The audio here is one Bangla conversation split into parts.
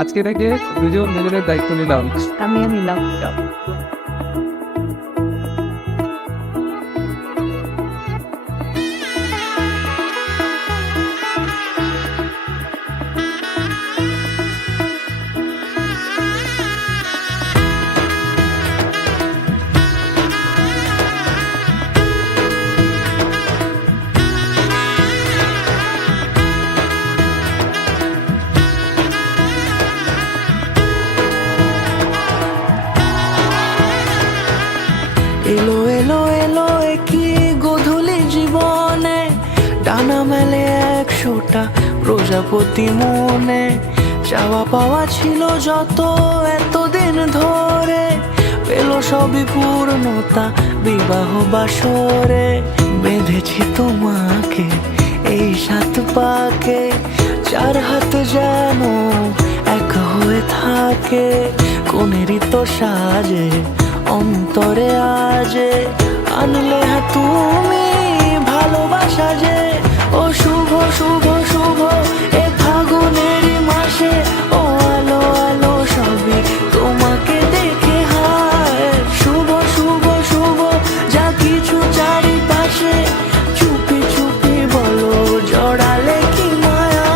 আজকে থেকে দুজন নিজেদের দায়িত্ব নিলাম। আমিও নিলাম। এলো এলো এলো কি গোধূলি জীবনে, ডানা মেলে 100টা প্রজাপতি মনে। চাওয়া পাওয়া ছিল যত এতদিন ধরে, পেল সবই পূর্ণতা বিবাহ বাসরে। বেঁধেছি তোমাকে এই 7 পাকে, 4 হাত যেন এক হয়ে থাকে। কোনেরই তো সাজে অন্তরে আজে, আনলে তুমি ভালোবাসা যে। ও শুভ শুভ শুভ এ ফাগুনেরই মাসে, ও আলো আলো সবই তোমাকে দেখে হায়। শুভ শুভ শুভ যা কিছু চারিপাশে, চুপি চুপি বলো জড়ালে কি মায়া।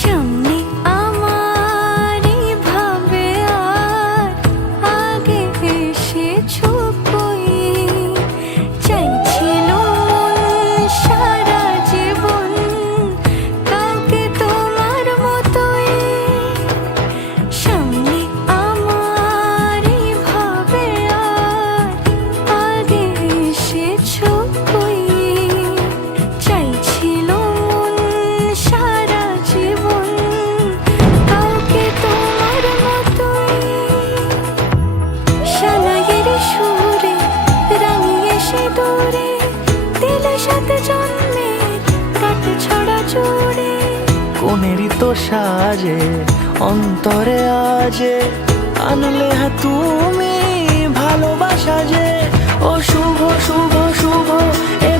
সামনে আমারই ভাবে আর আগে এসেছো কই, চাইছিল মন সারা জীবন কাউকে তোমার মতোই। সামনে আমারই ভাবে আর আগে এসেছো কই, চাইছিল মন সারা জীবন কাউকে তোমার মতোই। সানাইয়ের সুরে রাঙিয়ে সে দূরে, দিলে 7 জন্মের কাট ছড়া জুড়ে। কোনেরই তো সাজে অন্তরে আজে, আনলে তুমি ভালোবাসা যে। ও শুভ শুভ শুভ এ